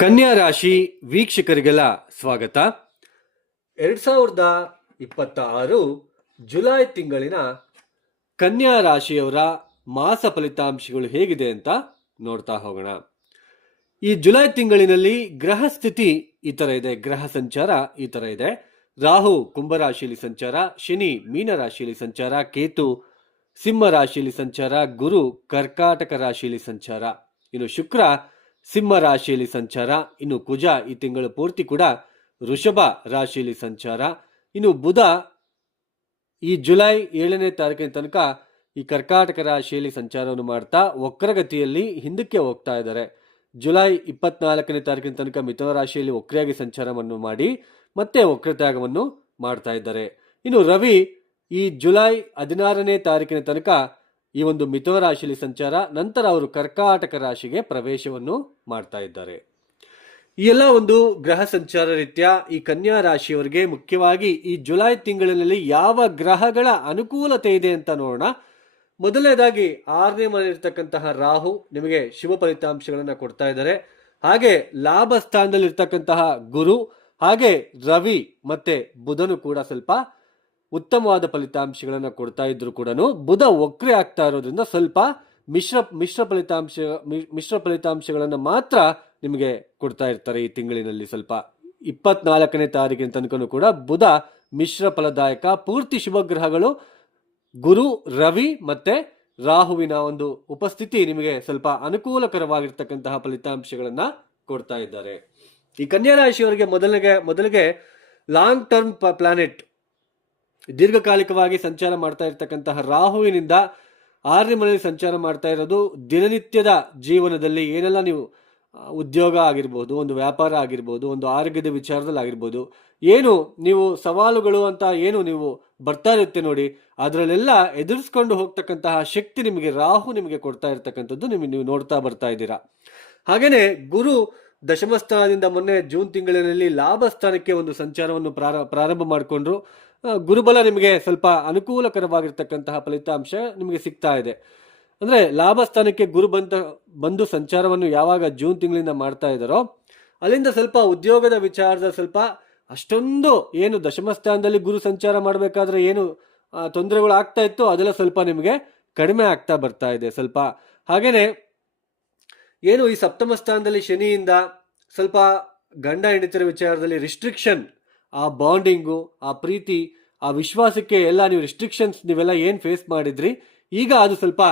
ಕನ್ಯಾ ರಾಶಿ ವೀಕ್ಷಕರಿಗೆಲ್ಲ ಸ್ವಾಗತ. 2026 ಜುಲೈ ತಿಂಗಳಿನ ಕನ್ಯಾ ರಾಶಿಯವರ ಮಾಸ ಫಲಿತಾಂಶಗಳು ಹೇಗಿದೆ ಅಂತ ನೋಡ್ತಾ ಹೋಗೋಣ. ಈ ಜುಲೈ ತಿಂಗಳಿನಲ್ಲಿ ಗ್ರಹ ಸ್ಥಿತಿ ಈ ತರ ಇದೆ, ಗ್ರಹ ಸಂಚಾರ ಈ ತರ ಇದೆ. ರಾಹು ಕುಂಭರಾಶಿಯಲ್ಲಿ ಸಂಚಾರ, ಶನಿ ಮೀನ ರಾಶಿಯಲ್ಲಿ ಸಂಚಾರ, ಕೇತು ಸಿಂಹ ರಾಶಿಯಲ್ಲಿ ಸಂಚಾರ, ಗುರು ಕರ್ಕಾಟಕ ರಾಶಿಯಲ್ಲಿ ಸಂಚಾರ, ಇನ್ನು ಶುಕ್ರ ಸಿಂಹ ರಾಶಿಯಲ್ಲಿ ಸಂಚಾರ, ಇನ್ನು ಕುಜ ಈ ತಿಂಗಳು ಪೂರ್ತಿ ಕೂಡ ವೃಷಭ ರಾಶಿಯಲ್ಲಿ ಸಂಚಾರ, ಇನ್ನು ಬುಧ ಈ ಜುಲೈ 7ನೇ ತಾರೀಕಿನ ತನಕ ಈ ಕರ್ಕಾಟಕ ರಾಶಿಯಲ್ಲಿ ಸಂಚಾರವನ್ನು ಮಾಡ್ತಾ ವಕ್ರಗತಿಯಲ್ಲಿ ಹಿಂದಕ್ಕೆ ಹೋಗ್ತಾ ಇದ್ದಾರೆ. ಜುಲೈ 24ನೇ ತಾರೀಕಿನ ತನಕ ಮಿಥುನ ರಾಶಿಯಲ್ಲಿ ವಕ್ರಿಯಾಗಿ ಸಂಚಾರವನ್ನು ಮಾಡಿ ಮತ್ತೆ ವಕ್ರತ್ಯಾಗವನ್ನು ಮಾಡ್ತಾ ಇದ್ದಾರೆ. ಇನ್ನು ರವಿ ಈ ಜುಲೈ 16ನೇ ತಾರೀಕಿನ ತನಕ ಈ ಒಂದು ಮಿಥುನ ರಾಶಿಯಲ್ಲಿ ಸಂಚಾರ, ನಂತರ ಅವರು ಕರ್ಕಾಟಕ ರಾಶಿಗೆ ಪ್ರವೇಶವನ್ನು ಮಾಡ್ತಾ ಇದ್ದಾರೆ. ಈ ಎಲ್ಲ ಒಂದು ಗ್ರಹ ಸಂಚಾರ ರೀತ್ಯ ಈ ಕನ್ಯಾ ರಾಶಿಯವರಿಗೆ ಮುಖ್ಯವಾಗಿ ಈ ಜುಲೈ ತಿಂಗಳಿನಲ್ಲಿ ಯಾವ ಗ್ರಹಗಳ ಅನುಕೂಲತೆ ಇದೆ ಅಂತ ನೋಡೋಣ. ಮೊದಲನೇದಾಗಿ 6ನೇ ಮನೆಯಲ್ಲಿರ್ತಕ್ಕಂತಹ ರಾಹು ನಿಮಗೆ ಶುಭ ಫಲಿತಾಂಶಗಳನ್ನು ಕೊಡ್ತಾ ಇದ್ದಾರೆ. ಹಾಗೆ ಲಾಭ ಸ್ಥಾನದಲ್ಲಿರ್ತಕ್ಕಂತಹ ಗುರು, ಹಾಗೆ ರವಿ ಮತ್ತೆ ಬುಧನು ಕೂಡ ಸ್ವಲ್ಪ ಉತ್ತಮವಾದ ಫಲಿತಾಂಶಗಳನ್ನು ಕೊಡ್ತಾ ಇದ್ರು ಕೂಡ ಬುಧ ವಕ್ರಿ ಆಗ್ತಾ ಇರೋದ್ರಿಂದ ಸ್ವಲ್ಪ ಮಿಶ್ರ ಫಲಿತಾಂಶಗಳನ್ನು ಮಾತ್ರ ನಿಮಗೆ ಕೊಡ್ತಾ ಇರ್ತಾರೆ. ಈ ತಿಂಗಳಿನಲ್ಲಿ ಸ್ವಲ್ಪ 24ನೇ ತಾರೀಕಿನ ತನಕ ಕೂಡ ಬುಧ ಮಿಶ್ರ ಫಲದಾಯಕ, ಪೂರ್ತಿ ಶುಭ ಗ್ರಹಗಳು ಗುರು, ರವಿ ಮತ್ತೆ ರಾಹುವಿನ ಒಂದು ಉಪಸ್ಥಿತಿ ನಿಮಗೆ ಸ್ವಲ್ಪ ಅನುಕೂಲಕರವಾಗಿರ್ತಕ್ಕಂತಹ ಫಲಿತಾಂಶಗಳನ್ನ ಕೊಡ್ತಾ ಇದ್ದಾರೆ. ಈ ಕನ್ಯಾ ರಾಶಿಯವರಿಗೆ ಮೊದಲಿಗೆ ಲಾಂಗ್ ಟರ್ಮ್ ಪ್ಲಾನೆಟ್ ದೀರ್ಘಕಾಲಿಕವಾಗಿ ಸಂಚಾರ ಮಾಡ್ತಾ ಇರ್ತಕ್ಕಂತಹ ರಾಹುವಿನಿಂದ 6ನೇ ಮನೆಯಲ್ಲಿ ಸಂಚಾರ ಮಾಡ್ತಾ ಇರೋದು ದಿನನಿತ್ಯದ ಜೀವನದಲ್ಲಿ ಏನೆಲ್ಲ ನೀವು ಉದ್ಯೋಗ ಆಗಿರ್ಬೋದು, ಒಂದು ವ್ಯಾಪಾರ ಆಗಿರ್ಬೋದು, ಒಂದು ಆರೋಗ್ಯದ ವಿಚಾರದಲ್ಲಿ ಆಗಿರ್ಬೋದು, ಏನು ನೀವು ಸವಾಲುಗಳು ಅಂತ ಏನು ನೀವು ಬರ್ತಾ ಇರುತ್ತೆ ನೋಡಿ, ಅದರಲ್ಲೆಲ್ಲ ಎದುರಿಸ್ಕೊಂಡು ಹೋಗ್ತಕ್ಕಂತಹ ಶಕ್ತಿ ನಿಮಗೆ ರಾಹು ನಿಮಗೆ ಕೊಡ್ತಾ ಇರ್ತಕ್ಕಂಥದ್ದು ನೀವು ನೋಡ್ತಾ ಬರ್ತಾ ಇದ್ದೀರಾ. ಹಾಗೇನೆ ಗುರು ದಶಮ ಸ್ಥಾನದಿಂದ ಮೊನ್ನೆ ಜೂನ್ ತಿಂಗಳಿನಲ್ಲಿ ಲಾಭ ಸ್ಥಾನಕ್ಕೆ ಒಂದು ಸಂಚಾರವನ್ನು ಪ್ರಾರಂಭ ಮಾಡಿಕೊಂಡ್ರು. ಗುರುಬಲ ನಿಮಗೆ ಸ್ವಲ್ಪ ಅನುಕೂಲಕರವಾಗಿರ್ತಕ್ಕಂತಹ ಫಲಿತಾಂಶ ನಿಮಗೆ ಸಿಗ್ತಾ ಇದೆ. ಅಂದ್ರೆ ಲಾಭ ಸ್ಥಾನಕ್ಕೆ ಗುರು ಬಂದು ಸಂಚಾರವನ್ನು ಯಾವಾಗ ಜೂನ್ ತಿಂಗಳಿಂದ ಮಾಡ್ತಾ ಇದ್ದಾರೋ ಅಲ್ಲಿಂದ ಸ್ವಲ್ಪ ಉದ್ಯೋಗದ ವಿಚಾರದ ಸ್ವಲ್ಪ ಅಷ್ಟೊಂದು ಏನು ದಶಮ ಸ್ಥಾನದಲ್ಲಿ ಗುರು ಸಂಚಾರ ಮಾಡಬೇಕಾದ್ರೆ ಏನು ತೊಂದರೆಗಳು ಆಗ್ತಾ ಇತ್ತು ಅದೆಲ್ಲ ಸ್ವಲ್ಪ ನಿಮಗೆ ಕಡಿಮೆ ಆಗ್ತಾ ಬರ್ತಾ ಇದೆ ಸ್ವಲ್ಪ. ಹಾಗೇನೆ ಏನು ಈ ಸಪ್ತಮ ಸ್ಥಾನದಲ್ಲಿ ಶನಿಯಿಂದ ಸ್ವಲ್ಪ ಗಂಡ ಹೆಂಡತಿಯರ ವಿಚಾರದಲ್ಲಿ ರಿಸ್ಟ್ರಿಕ್ಷನ್, ಆ ಬಾಂಡಿಂಗು, ಆ ಪ್ರೀತಿ, ಆ ವಿಶ್ವಾಸಕ್ಕೆ ಎಲ್ಲ ನೀವು ರಿಸ್ಟ್ರಿಕ್ಷನ್ಸ್ ನೀವೆಲ್ಲ ಏನು ಫೇಸ್ ಮಾಡಿದ್ರಿ ಈಗ ಅದು ಸ್ವಲ್ಪ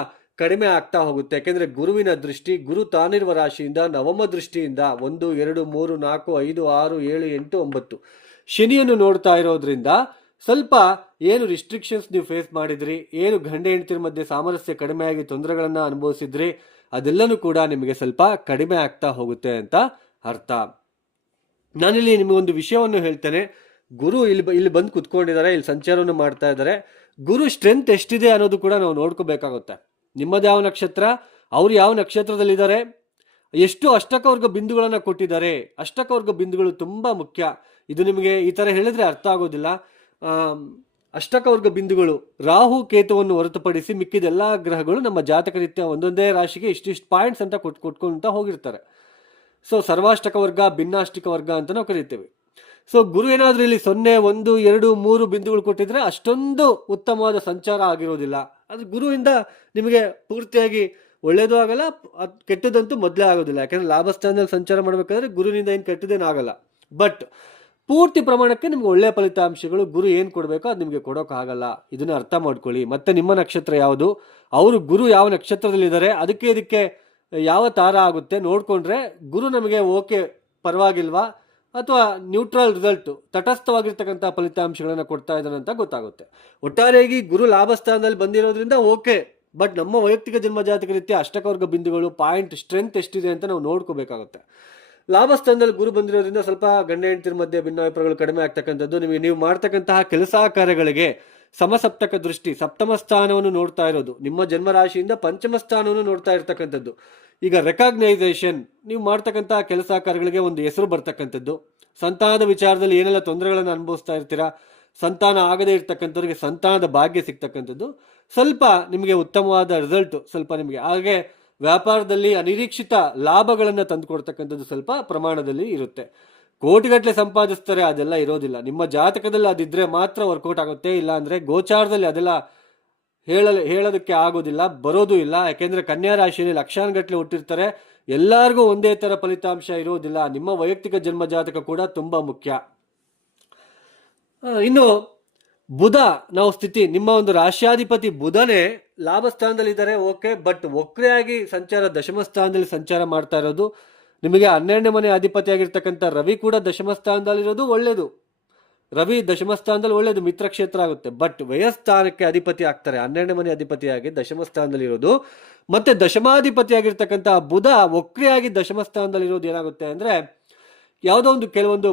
ಕಡಿಮೆ ಆಗ್ತಾ ಹೋಗುತ್ತೆ. ಯಾಕೆಂದ್ರೆ ಗುರುವಿನ ದೃಷ್ಟಿ, ಗುರು ತಾನಿರುವ ರಾಶಿಯಿಂದ ನವಮ ದೃಷ್ಟಿಯಿಂದ 1, 2, 3, 4, 5, 6, 7, 8, 9 ಶನಿಯನ್ನು ನೋಡ್ತಾ ಇರೋದ್ರಿಂದ ಸ್ವಲ್ಪ ಏನು ರಿಸ್ಟ್ರಿಕ್ಷನ್ಸ್ ನೀವು ಫೇಸ್ ಮಾಡಿದ್ರಿ, ಏನು ಗಂಡ ಹೆಂಡತಿಯರ ಮಧ್ಯೆ ಸಾಮರಸ್ಯ ಕಡಿಮೆಯಾಗಿ ತೊಂದರೆಗಳನ್ನ ಅನುಭವಿಸಿದ್ರಿ, ಅದೆಲ್ಲನೂ ಕೂಡ ನಿಮಗೆ ಸ್ವಲ್ಪ ಕಡಿಮೆ ಆಗ್ತಾ ಹೋಗುತ್ತೆ ಅಂತ ಅರ್ಥ. ನಾನಿಲ್ಲಿ ನಿಮಗೊಂದು ವಿಷಯವನ್ನು ಹೇಳ್ತೇನೆ. ಗುರು ಇಲ್ಲಿ ಬಂದು ಕುತ್ಕೊಂಡಿದ್ದಾರೆ, ಇಲ್ಲಿ ಸಂಚಾರವನ್ನು ಮಾಡ್ತಾ ಇದ್ದಾರೆ. ಗುರು ಸ್ಟ್ರೆಂತ್ ಎಷ್ಟಿದೆ ಅನ್ನೋದು ಕೂಡ ನಾವು ನೋಡ್ಕೋಬೇಕಾಗುತ್ತೆ. ನಿಮ್ಮದು ಯಾವ ನಕ್ಷತ್ರ, ಅವ್ರು ಯಾವ ನಕ್ಷತ್ರದಲ್ಲಿದ್ದಾರೆ, ಎಷ್ಟು ಅಷ್ಟಕವರ್ಗ ಬಿಂದುಗಳನ್ನ ಕೊಟ್ಟಿದ್ದಾರೆ. ಅಷ್ಟಕವರ್ಗ ಬಿಂದುಗಳು ತುಂಬಾ ಮುಖ್ಯ. ಇದು ನಿಮಗೆ ಈ ತರ ಹೇಳಿದ್ರೆ ಅರ್ಥ ಆಗೋದಿಲ್ಲ. ಅಷ್ಟಕವರ್ಗ ಬಿಂದುಗಳು ರಾಹು ಕೇತುವನ್ನು ಹೊರತುಪಡಿಸಿ ಮಿಕ್ಕಿದೆಲ್ಲಾ ಗ್ರಹಗಳು ನಮ್ಮ ಜಾತಕ ರೀತ್ಯ ಒಂದೊಂದೇ ರಾಶಿಗೆ ಇಷ್ಟಿಷ್ಟು ಪಾಯಿಂಟ್ಸ್ ಅಂತ ಕೊಟ್ಕೊಂತ ಹೋಗಿರ್ತಾರೆ. ಸೊ ಸರ್ವಾಷ್ಟಕ ವರ್ಗ, ಭಿನ್ನಾಷ್ಟಕ ವರ್ಗ ಅಂತ ನಾವು ಕರಿತೇವೆ. ಸೊ ಗುರು ಏನಾದ್ರೂ ಇಲ್ಲಿ 0, 1, 2, 3 ಬಿಂದುಗಳು ಕೊಟ್ಟಿದ್ರೆ ಅಷ್ಟೊಂದು ಉತ್ತಮವಾದ ಸಂಚಾರ ಆಗಿರೋದಿಲ್ಲ. ಅದು ಗುರುವಿಂದ ನಿಮಗೆ ಪೂರ್ತಿಯಾಗಿ ಒಳ್ಳೇದು ಆಗಲ್ಲ, ಕೆಟ್ಟದಂತೂ ಮೊದಲೇ ಆಗೋದಿಲ್ಲ. ಯಾಕಂದ್ರೆ ಲಾಭಸ್ಥಾನದಲ್ಲಿ ಸಂಚಾರ ಮಾಡಬೇಕಾದ್ರೆ ಗುರುವಿನಿಂದ ಏನು ಕೆಟ್ಟದೇನಾಗಲ್ಲ. ಬಟ್ ಪೂರ್ತಿ ಪ್ರಮಾಣಕ್ಕೆ ನಿಮ್ಗೆ ಒಳ್ಳೆಯ ಫಲಿತಾಂಶಗಳು ಗುರು ಏನು ಕೊಡಬೇಕೋ ಅದು ನಿಮಗೆ ಕೊಡೋಕ್ಕಾಗಲ್ಲ. ಇದನ್ನ ಅರ್ಥ ಮಾಡ್ಕೊಳ್ಳಿ. ಮತ್ತೆ ನಿಮ್ಮ ನಕ್ಷತ್ರ ಯಾವುದು, ಅವರು ಗುರು ಯಾವ ನಕ್ಷತ್ರದಲ್ಲಿದ್ದಾರೆ, ಇದಕ್ಕೆ ಯಾವ ತಾರ ಆಗುತ್ತೆ ನೋಡ್ಕೊಂಡ್ರೆ ಗುರು ನಮಗೆ ಓಕೆ ಪರವಾಗಿಲ್ವಾ ಅಥವಾ ನ್ಯೂಟ್ರಲ್ ರಿಸಲ್ಟ್, ತಟಸ್ಥವಾಗಿರ್ತಕ್ಕಂಥ ಫಲಿತಾಂಶಗಳನ್ನು ಕೊಡ್ತಾ ಇದ್ದಾನೆ ಅಂತ ಗೊತ್ತಾಗುತ್ತೆ. ಒಟ್ಟಾರೆಯಾಗಿ ಗುರು ಲಾಭ ಸ್ಥಾನದಲ್ಲಿ ಬಂದಿರೋದ್ರಿಂದ ಓಕೆ. ಬಟ್ ನಮ್ಮ ವೈಯಕ್ತಿಕ ಜನ್ಮ ಜಾತಕ ರೀತಿಯ ಅಷ್ಟಕವರ್ಗ ಬಿಂದುಗಳು ಪಾಯಿಂಟ್ ಸ್ಟ್ರೆಂತ್ ಎಷ್ಟಿದೆ ಅಂತ ನಾವು ನೋಡ್ಕೋಬೇಕಾಗುತ್ತೆ. ಲಾಭ ಸ್ಥಾನದಲ್ಲಿ ಗುರು ಬಂದಿರೋದ್ರಿಂದ ಸ್ವಲ್ಪ ಗಂಡ ಹೆಂಡತಿರ ಮಧ್ಯೆ ಭಿನ್ನಾಭಿಪ್ರಾಯಗಳು ಕಡಿಮೆ ಆಗ್ತಕ್ಕಂಥದ್ದು, ನೀವು ಮಾಡ್ತಕ್ಕಂತಹ ಕೆಲಸ ಕಾರ್ಯಗಳಿಗೆ ಸಮಸಪ್ತಕ ದೃಷ್ಟಿ, ಸಪ್ತಮ ಸ್ಥಾನವನ್ನು ನೋಡ್ತಾ ಇರೋದು, ನಿಮ್ಮ ಜನ್ಮರಾಶಿಯಿಂದ ಪಂಚಮ ಸ್ಥಾನವನ್ನು ನೋಡ್ತಾ ಇರ್ತಕ್ಕಂಥದ್ದು. ಈಗ ರೆಕಾಗ್ನೈಸೇಷನ್, ನೀವು ಮಾಡ್ತಕ್ಕಂತಹ ಕೆಲಸ ಕಾರ್ಯಗಳಿಗೆ ಒಂದು ಹೆಸರು ಬರ್ತಕ್ಕಂಥದ್ದು, ಸಂತಾನದ ವಿಚಾರದಲ್ಲಿ ಏನೆಲ್ಲ ತೊಂದರೆಗಳನ್ನು ಅನುಭವಿಸ್ತಾ ಇರ್ತೀರಾ, ಸಂತಾನ ಆಗದೇ ಇರ್ತಕ್ಕಂಥವ್ರಿಗೆ ಸಂತಾನದ ಭಾಗ್ಯ ಸಿಗ್ತಕ್ಕಂಥದ್ದು, ಸ್ವಲ್ಪ ನಿಮಗೆ ಉತ್ತಮವಾದ ರಿಸಲ್ಟ್ ಸ್ವಲ್ಪ ನಿಮಗೆ. ಹಾಗೆ ವ್ಯಾಪಾರದಲ್ಲಿ ಅನಿರೀಕ್ಷಿತ ಲಾಭಗಳನ್ನು ತಂದುಕೊಡ್ತಕ್ಕಂಥದ್ದು ಸ್ವಲ್ಪ ಪ್ರಮಾಣದಲ್ಲಿ ಇರುತ್ತೆ. ಕೋಟಿಗಟ್ಟಲೆ ಸಂಪಾದಿಸ್ತಾರೆ, ಅದೆಲ್ಲ ಇರೋದಿಲ್ಲ. ನಿಮ್ಮ ಜಾತಕದಲ್ಲಿ ಅದಿದ್ರೆ ಮಾತ್ರ ವರ್ಕೌಟ್ ಆಗುತ್ತೆ, ಇಲ್ಲ ಅಂದ್ರೆ ಗೋಚಾರದಲ್ಲಿ ಅದೆಲ್ಲ ಹೇಳೋದಕ್ಕೆ ಆಗೋದಿಲ್ಲ, ಬರೋದು ಇಲ್ಲ. ಯಾಕೆಂದ್ರೆ ಕನ್ಯಾ ರಾಶಿಯಲ್ಲಿ ಲಕ್ಷಾನುಗಟ್ಟಲೆ ಹುಟ್ಟಿರ್ತಾರೆ, ಎಲ್ಲರಿಗೂ ಒಂದೇ ತರ ಫಲಿತಾಂಶ ಇರೋದಿಲ್ಲ. ನಿಮ್ಮ ವೈಯಕ್ತಿಕ ಜನ್ಮ ಜಾತಕ ಕೂಡ ತುಂಬಾ ಮುಖ್ಯ. ಇನ್ನು ಬುಧ ನಾವು ಸ್ಥಿತಿ, ನಿಮ್ಮ ಒಂದು ರಾಶ್ಯಾಧಿಪತಿ ಬುಧನೇ ಲಾಭ ಸ್ಥಾನದಲ್ಲಿ ಇದ್ದಾರೆ, ಓಕೆ. ಬಟ್ ವಕ್ರೆಯಾಗಿ ಸಂಚಾರ ದಶಮ ಸ್ಥಾನದಲ್ಲಿ ಸಂಚಾರ ಮಾಡ್ತಾ ಇರೋದು. ನಿಮಗೆ 12ನೇ ಮನೆ ಅಧಿಪತಿಯಾಗಿರ್ತಕ್ಕಂಥ ರವಿ ಕೂಡ ದಶಮ ಸ್ಥಾನದಲ್ಲಿರೋದು ಒಳ್ಳೇದು. ರವಿ ದಶಮ ಸ್ಥಾನದಲ್ಲಿ ಒಳ್ಳೇದು, ಮಿತ್ರ ಕ್ಷೇತ್ರ ಆಗುತ್ತೆ. ಬಟ್ ವ್ಯಯಸ್ಥಾನಕ್ಕೆ ಅಧಿಪತಿ ಆಗ್ತಾರೆ, 12ನೇ ಮನೆ ಅಧಿಪತಿಯಾಗಿ ದಶಮ ಸ್ಥಾನದಲ್ಲಿ ಇರೋದು. ಮತ್ತೆ ದಶಮಾಧಿಪತಿಯಾಗಿರ್ತಕ್ಕಂಥ ಬುಧ ವಕ್ರಿಯಾಗಿ ದಶಮ ಸ್ಥಾನದಲ್ಲಿ ಇರೋದು ಏನಾಗುತ್ತೆ ಅಂದ್ರೆ, ಯಾವುದೋ ಒಂದು ಕೆಲವೊಂದು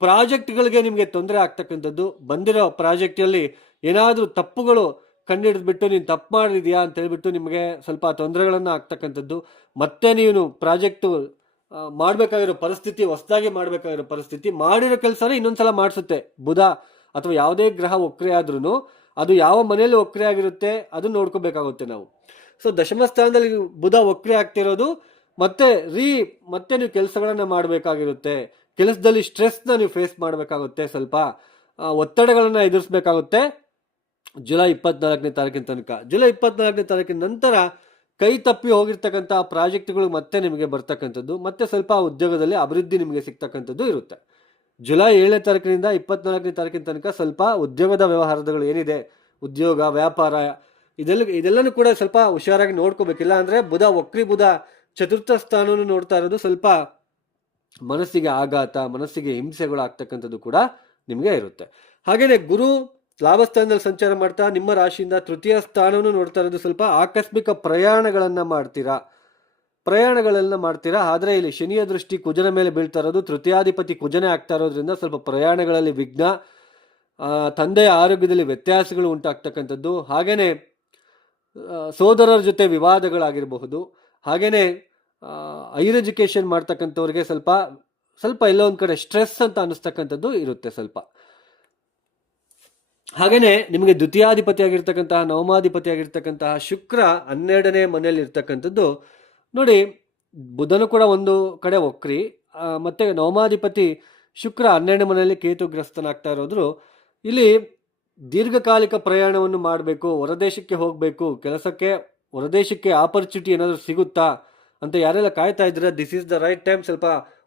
ಪ್ರಾಜೆಕ್ಟ್ಗಳಿಗೆ ನಿಮಗೆ ತೊಂದರೆ ಆಗ್ತಕ್ಕಂಥದ್ದು. ಬಂದಿರೋ ಪ್ರಾಜೆಕ್ಟಲ್ಲಿ ಏನಾದರೂ ತಪ್ಪುಗಳು ಕಂಡುಹಿಡಿದ್ಬಿಟ್ಟು ನೀನು ತಪ್ಪು ಮಾಡಿದ್ಯಾ ಅಂತ ಹೇಳ್ಬಿಟ್ಟು ನಿಮಗೆ ಸ್ವಲ್ಪ ತೊಂದರೆಗಳನ್ನು ಆಗ್ತಕ್ಕಂಥದ್ದು. ಮತ್ತೆ ನೀನು ಪ್ರಾಜೆಕ್ಟು ಮಾಡಬೇಕಾಗಿರೋ ಪರಿಸ್ಥಿತಿ, ಹೊಸದಾಗಿ ಮಾಡಬೇಕಾಗಿರೋ ಪರಿಸ್ಥಿತಿ, ಮಾಡಿರೋ ಕೆಲಸನೇ ಇನ್ನೊಂದ್ಸಲ ಮಾಡಿಸುತ್ತೆ ಬುಧ ಅಥವಾ ಯಾವುದೇ ಗ್ರಹ ವಕ್ರೆ ಆದ್ರೂ ಅದು ಯಾವ ಮನೆಯಲ್ಲಿ ವಕ್ರೆ ಆಗಿರುತ್ತೆ ಅದನ್ನ ನೋಡ್ಕೋಬೇಕಾಗುತ್ತೆ ನಾವು. ಸೊ ದಶಮ ಸ್ಥಾನದಲ್ಲಿ ಬುಧ ವಕ್ರೆ ಆಗ್ತಿರೋದು, ಮತ್ತೆ ನೀವು ಕೆಲಸಗಳನ್ನ ಮಾಡಬೇಕಾಗಿರುತ್ತೆ. ಕೆಲಸದಲ್ಲಿ ಸ್ಟ್ರೆಸ್ನ ನೀವು ಫೇಸ್ ಮಾಡಬೇಕಾಗುತ್ತೆ, ಸ್ವಲ್ಪ ಒತ್ತಡಗಳನ್ನ ಎದುರಿಸಬೇಕಾಗುತ್ತೆ ಜುಲೈ 24ನೇ ತಾರೀಕಿನ ತನಕ. ಜುಲೈ 24ನೇ ತಾರೀಕಿನ ನಂತರ ಕೈ ತಪ್ಪಿ ಹೋಗಿರ್ತಕ್ಕಂಥ ಪ್ರಾಜೆಕ್ಟ್ಗಳು ಮತ್ತೆ ನಿಮಗೆ ಬರ್ತಕ್ಕಂಥದ್ದು, ಮತ್ತೆ ಸ್ವಲ್ಪ ಉದ್ಯೋಗದಲ್ಲಿ ಅಭಿವೃದ್ಧಿ ನಿಮಗೆ ಸಿಗ್ತಕ್ಕಂಥದ್ದು ಇರುತ್ತೆ. ಜುಲೈ 7ನೇ ತಾರೀಕಿನಿಂದ 24ನೇ ತಾರೀಕಿನ ತನಕ ಸ್ವಲ್ಪ ಉದ್ಯೋಗದ ವ್ಯವಹಾರಗಳು ಏನಿದೆ, ಉದ್ಯೋಗ ವ್ಯಾಪಾರ ಇದೆಲ್ಲನೂ ಕೂಡ ಸ್ವಲ್ಪ ಹುಷಾರಾಗಿ ನೋಡ್ಕೋಬೇಕಿಲ್ಲ ಅಂದ್ರೆ ಬುಧ ಚತುರ್ಥ ಸ್ಥಾನವನ್ನು ನೋಡ್ತಾ ಇರೋದು ಸ್ವಲ್ಪ ಮನಸ್ಸಿಗೆ ಆಘಾತ, ಮನಸ್ಸಿಗೆ ಹಿಂಸೆಗಳು ಆಗ್ತಕ್ಕಂಥದ್ದು ಕೂಡ ನಿಮಗೆ ಇರುತ್ತೆ. ಹಾಗೇನೆ ಗುರು ಲಾಭಸ್ಥಾನದಲ್ಲಿ ಸಂಚಾರ ಮಾಡ್ತಾ ನಿಮ್ಮ ರಾಶಿಯಿಂದ ತೃತೀಯ ಸ್ಥಾನವನ್ನು ನೋಡ್ತಾ ಇರೋದು, ಸ್ವಲ್ಪ ಆಕಸ್ಮಿಕ ಪ್ರಯಾಣಗಳನ್ನ ಮಾಡ್ತೀರಾ. ಆದ್ರೆ ಇಲ್ಲಿ ಶನಿಯ ದೃಷ್ಟಿ ಕುಜನ ಮೇಲೆ ಬೀಳ್ತಾ ಇರೋದು, ತೃತೀಯಾಧಿಪತಿ ಕುಜನೇ ಆಗ್ತಾ ಇರೋದ್ರಿಂದ ಸ್ವಲ್ಪ ಪ್ರಯಾಣಗಳಲ್ಲಿ ವಿಘ್ನ, ತಂದೆಯ ಆರೋಗ್ಯದಲ್ಲಿ ವ್ಯತ್ಯಾಸಗಳು ಉಂಟಾಗ್ತಕ್ಕಂಥದ್ದು, ಹಾಗೇನೆ ಸೋದರರ ಜೊತೆ ವಿವಾದಗಳಾಗಿರಬಹುದು. ಹಾಗೇನೆ ಹೈಯರ್ ಎಜುಕೇಶನ್ ಮಾಡ್ತಕ್ಕಂಥವ್ರಿಗೆ ಸ್ವಲ್ಪ ಎಲ್ಲೋ ಒಂದ್ ಕಡೆ ಸ್ಟ್ರೆಸ್ ಅಂತ ಅನಿಸ್ತಕ್ಕಂಥದ್ದು ಇರುತ್ತೆ ಸ್ವಲ್ಪ. ಹಾಗೇನೆ ನಿಮಗೆ ದ್ವಿತೀಯಾಧಿಪತಿ ಆಗಿರ್ತಕ್ಕಂತಹ ನವಮಾಧಿಪತಿ ಆಗಿರ್ತಕ್ಕಂತಹ ಶುಕ್ರ 12ನೇ ಮನೆಯಲ್ಲಿ ಇರ್ತಕ್ಕಂಥದ್ದು ನೋಡಿ. ಬುಧನು ಕೂಡ ಒಂದು ಕಡೆ ವಕ್ರಿ, ಮತ್ತೆ ನವಮಾಧಿಪತಿ ಶುಕ್ರ 12ನೇ ಮನೆಯಲ್ಲಿ ಕೇತುಗ್ರಸ್ತನಾಗ್ತಾ ಇರೋದ್ರು. ಇಲ್ಲಿ ದೀರ್ಘಕಾಲಿಕ ಪ್ರಯಾಣವನ್ನು ಮಾಡಬೇಕು, ಹೊರದೇಶಕ್ಕೆ ಹೋಗಬೇಕು, ಕೆಲಸಕ್ಕೆ ಹೊರದೇಶಕ್ಕೆ ಆಪರ್ಚುನಿಟಿ ಏನಾದರೂ ಸಿಗುತ್ತಾ ಅಂತ ಯಾರೆಲ್ಲ ಕಾಯ್ತಾ ಇದ್ರೆ this is the right time. ಸ್ವಲ್ಪ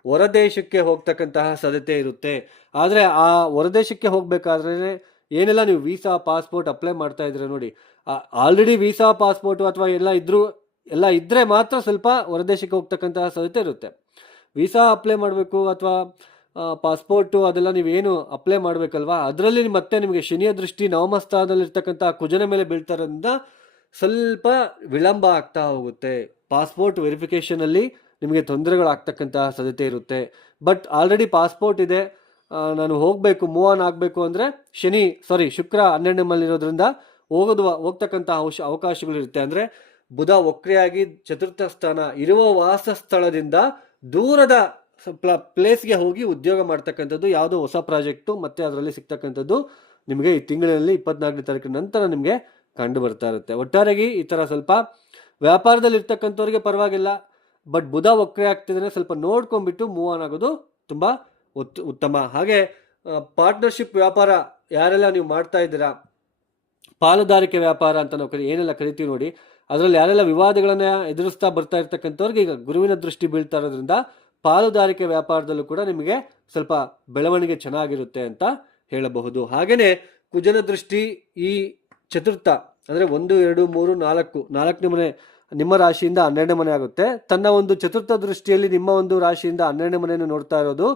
ಹೊರದೇಶಕ್ಕೆ ಹೋಗ್ತಕ್ಕಂತಹ ಸಾಧ್ಯತೆ ಇರುತ್ತೆ. ಆದರೆ ಆ ಹೊರದೇಶಕ್ಕೆ ಹೋಗ್ಬೇಕಾದ್ರೆ ಏನೆಲ್ಲ ನೀವು ವೀಸಾ ಪಾಸ್ಪೋರ್ಟ್ ಅಪ್ಲೈ ಮಾಡ್ತಾ ಇದ್ರೆ ನೋಡಿ, ಆಲ್ರೆಡಿ ವೀಸಾ ಪಾಸ್ಪೋರ್ಟ್ ಅಥವಾ ಎಲ್ಲ ಇದ್ರೆ ಮಾತ್ರ ಸ್ವಲ್ಪ ಹೊರದೇಶಕ್ಕೆ ಹೋಗ್ತಕ್ಕಂತಹ ಸಾಧ್ಯತೆ ಇರುತ್ತೆ. ವೀಸಾ ಅಪ್ಲೈ ಮಾಡಬೇಕು ಅಥವಾ ಪಾಸ್ಪೋರ್ಟು ಅದೆಲ್ಲ ನೀವೇನು ಅಪ್ಲೈ ಮಾಡಬೇಕಲ್ವಾ, ಅದರಲ್ಲಿ ಮತ್ತೆ ನಿಮಗೆ ಶನಿಯ ದೃಷ್ಟಿ ನವಮ ಸ್ಥಾನದಲ್ಲಿರ್ತಕ್ಕಂಥ ಕುಜನ ಮೇಲೆ ಬೀಳ್ತಾ ಇರೋದ್ರಿಂದ ಸ್ವಲ್ಪ ವಿಳಂಬ ಆಗ್ತಾ ಹೋಗುತ್ತೆ. ಪಾಸ್ಪೋರ್ಟ್ ವೆರಿಫಿಕೇಶನ್ ಅಲ್ಲಿ ನಿಮಗೆ ತೊಂದರೆಗಳಾಗ್ತಕ್ಕಂತಹ ಸಾಧ್ಯತೆ ಇರುತ್ತೆ. ಬಟ್ ಆಲ್ರೆಡಿ ಪಾಸ್ಪೋರ್ಟ್ ಇದೆ, ನಾನು ಹೋಗಬೇಕು, ಮೂವ್ ಆನ್ ಆಗಬೇಕು ಅಂದರೆ ಶುಕ್ರ 12ನೇ ಮನೆಯಲ್ಲಿ ಇರೋದ್ರಿಂದ ಹೋಗ್ತಕ್ಕಂತಹ ಅವಕಾಶಗಳಿರುತ್ತೆ. ಅಂದರೆ ಬುಧ ವಕ್ರಿಯಾಗಿ ಚತುರ್ಥ ಸ್ಥಾನ ಇರುವ ವಾಸ ಸ್ಥಳದಿಂದ ದೂರದ ಪ್ಲೇಸ್ಗೆ ಹೋಗಿ ಉದ್ಯೋಗ ಮಾಡ್ತಕ್ಕಂಥದ್ದು, ಯಾವುದೋ ಹೊಸ ಪ್ರಾಜೆಕ್ಟು ಮತ್ತೆ ಅದರಲ್ಲಿ ಸಿಗ್ತಕ್ಕಂಥದ್ದು ನಿಮಗೆ ಈ ತಿಂಗಳಿನಲ್ಲಿ 24ನೇ ತಾರೀಕಿನ ನಂತರ ನಿಮಗೆ ಕಂಡು ಬರ್ತಾ ಇರುತ್ತೆ. ಒಟ್ಟಾರೆಯಾಗಿ ಈ ಥರ ಸ್ವಲ್ಪ ವ್ಯಾಪಾರದಲ್ಲಿ ಇರ್ತಕ್ಕಂಥವ್ರಿಗೆ ಪರವಾಗಿಲ್ಲ, ಬಟ್ ಬುಧ ವಕ್ರೆ ಆಗ್ತಿದ್ರೆ ಸ್ವಲ್ಪ ನೋಡ್ಕೊಂಡ್ಬಿಟ್ಟು ಮೂವ್ ಆನ್ ಆಗೋದು ತುಂಬ ಉತ್ತಮ. ಹಾಗೆ ಪಾರ್ಟ್ನರ್ಶಿಪ್ ವ್ಯಾಪಾರ ಯಾರೆಲ್ಲ ನೀವು ಮಾಡ್ತಾ ಇದ್ದೀರಾ, ಪಾಲುದಾರಿಕೆ ವ್ಯಾಪಾರ ಅಂತ ನಾವು ಏನೆಲ್ಲ ಕರಿತೀವಿ ನೋಡಿ, ಅದರಲ್ಲಿ ಯಾರೆಲ್ಲ ವಿವಾದಗಳನ್ನ ಎದುರಿಸ್ತಾ ಬರ್ತಾ ಇರ್ತಕ್ಕಂಥವ್ರಿಗೆ ಈಗ ಗುರುವಿನ ದೃಷ್ಟಿ ಬೀಳ್ತಾ ಇರೋದ್ರಿಂದ ಪಾಲುದಾರಿಕೆ ವ್ಯಾಪಾರದಲ್ಲೂ ಕೂಡ ನಿಮಗೆ ಸ್ವಲ್ಪ ಬೆಳವಣಿಗೆ ಚೆನ್ನಾಗಿರುತ್ತೆ ಅಂತ ಹೇಳಬಹುದು. ಹಾಗೇನೆ ಕುಜನ ದೃಷ್ಟಿ ಈ ಚತುರ್ಥ ಅಂದ್ರೆ 1, 2, 3, 4 4ನೇ ಮನೆ ನಿಮ್ಮ ರಾಶಿಯಿಂದ 12ನೇ ಮನೆ ಆಗುತ್ತೆ. ತನ್ನ ಒಂದು ಚತುರ್ಥ ದೃಷ್ಟಿಯಲ್ಲಿ ನಿಮ್ಮ ಒಂದು ರಾಶಿಯಿಂದ 12ನೇ ಮನೆಯನ್ನು ನೋಡ್ತಾ ಇರೋದು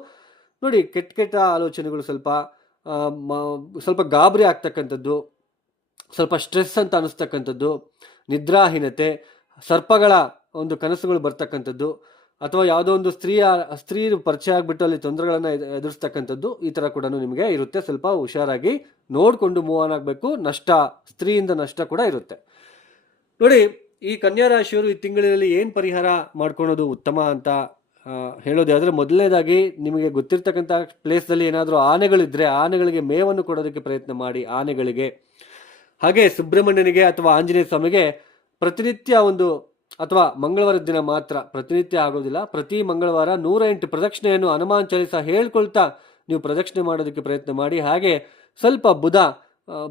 ನೋಡಿ. ಕೆಟ್ಟ ಆಲೋಚನೆಗಳು, ಸ್ವಲ್ಪ ಗಾಬರಿ ಆಗ್ತಕ್ಕಂಥದ್ದು, ಸ್ವಲ್ಪ ಸ್ಟ್ರೆಸ್ ಅಂತ ಅನಿಸ್ತಕ್ಕಂಥದ್ದು, ನಿದ್ರಾಹೀನತೆ, ಸರ್ಪಗಳ ಒಂದು ಕನಸುಗಳು ಬರ್ತಕ್ಕಂಥದ್ದು, ಅಥವಾ ಯಾವುದೋ ಒಂದು ಸ್ತ್ರೀ ಪರಿಚಯ ಆಗಿಬಿಟ್ಟು ಅಲ್ಲಿ ತೊಂದರೆಗಳನ್ನು ಎದುರಿಸ್ತಕ್ಕಂಥದ್ದು, ಈ ಥರ ಕೂಡ ನಿಮಗೆ ಇರುತ್ತೆ. ಸ್ವಲ್ಪ ಹುಷಾರಾಗಿ ನೋಡಿಕೊಂಡು ಮೂವ್ ಆನ್ ಆಗಬೇಕು. ಸ್ತ್ರೀಯಿಂದ ನಷ್ಟ ಕೂಡ ಇರುತ್ತೆ ನೋಡಿ. ಈ ಕನ್ಯಾ ರಾಶಿಯವರು ಈ ತಿಂಗಳಿನಲ್ಲಿ ಏನು ಪರಿಹಾರ ಮಾಡ್ಕೊಳೋದು ಉತ್ತಮ ಅಂತ ಹೇಳೋದಾದ್ರೆ, ಮೊದಲನೇದಾಗಿ ನಿಮಗೆ ಗೊತ್ತಿರ್ತಕ್ಕಂಥ ಪ್ಲೇಸ್ನಲ್ಲಿ ಏನಾದರೂ ಆನೆಗಳಿದ್ರೆ ಆನೆಗಳಿಗೆ ಮೇವನ್ನು ಕೊಡೋದಕ್ಕೆ ಪ್ರಯತ್ನ ಮಾಡಿ. ಆನೆಗಳಿಗೆ, ಹಾಗೆ ಸುಬ್ರಹ್ಮಣ್ಯನಿಗೆ ಅಥವಾ ಆಂಜನೇಯ ಸ್ವಾಮಿಗೆ ಪ್ರತಿನಿತ್ಯ ಒಂದು ಅಥವಾ ಮಂಗಳವಾರದ ದಿನ ಮಾತ್ರ, ಪ್ರತಿನಿತ್ಯ ಆಗೋದಿಲ್ಲ. ಪ್ರತಿ ಮಂಗಳವಾರ 108 ಪ್ರದಕ್ಷಿಣೆಯನ್ನು ಹನುಮಾನ್ ಚಾಲಿಸ ಹೇಳ್ಕೊಳ್ತಾ ನೀವು ಪ್ರದಕ್ಷಿಣೆ ಮಾಡೋದಕ್ಕೆ ಪ್ರಯತ್ನ ಮಾಡಿ. ಹಾಗೆ ಸ್ವಲ್ಪ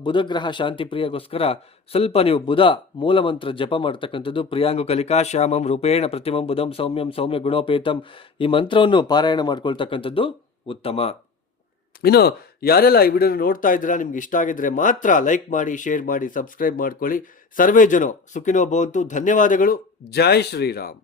ಬುಧಗ್ರಹ ಶಾಂತಿ ಪ್ರಿಯಗೋಸ್ಕರ ಸ್ವಲ್ಪ ನೀವು ಬುಧ ಮೂಲಮಂತ್ರ ಜಪ ಮಾಡ್ತಕ್ಕಂಥದ್ದು, ಪ್ರಿಯಾಂಗು ಕಲಿಕಾ ಶ್ಯಾಮಂ ರೂಪೇಣ ಪ್ರತಿಮಂ ಬುಧಂ ಸೌಮ್ಯಂ ಸೌಮ್ಯ ಗುಣೋಪೇತಂ, ಈ ಮಂತ್ರವನ್ನು ಪಾರಾಯಣ ಮಾಡ್ಕೊಳ್ತಕ್ಕಂಥದ್ದು ಉತ್ತಮ. ಇನ್ನು ಯಾರೆಲ್ಲ ಈ ವಿಡಿಯೋನ ನೋಡ್ತಾ ಇದ್ದೀರಾ, ನಿಮ್ಗೆ ಇಷ್ಟ ಆಗಿದ್ರೆ ಮಾತ್ರ ಲೈಕ್ ಮಾಡಿ, ಶೇರ್ ಮಾಡಿ, ಸಬ್ಸ್ಕ್ರೈಬ್ ಮಾಡ್ಕೊಳ್ಳಿ. ಸರ್ವೇ ಜನ ಸುಖಿನೋ ಭವಂತು. ಧನ್ಯವಾದಗಳು. ಜೈ ಶ್ರೀರಾಮ್.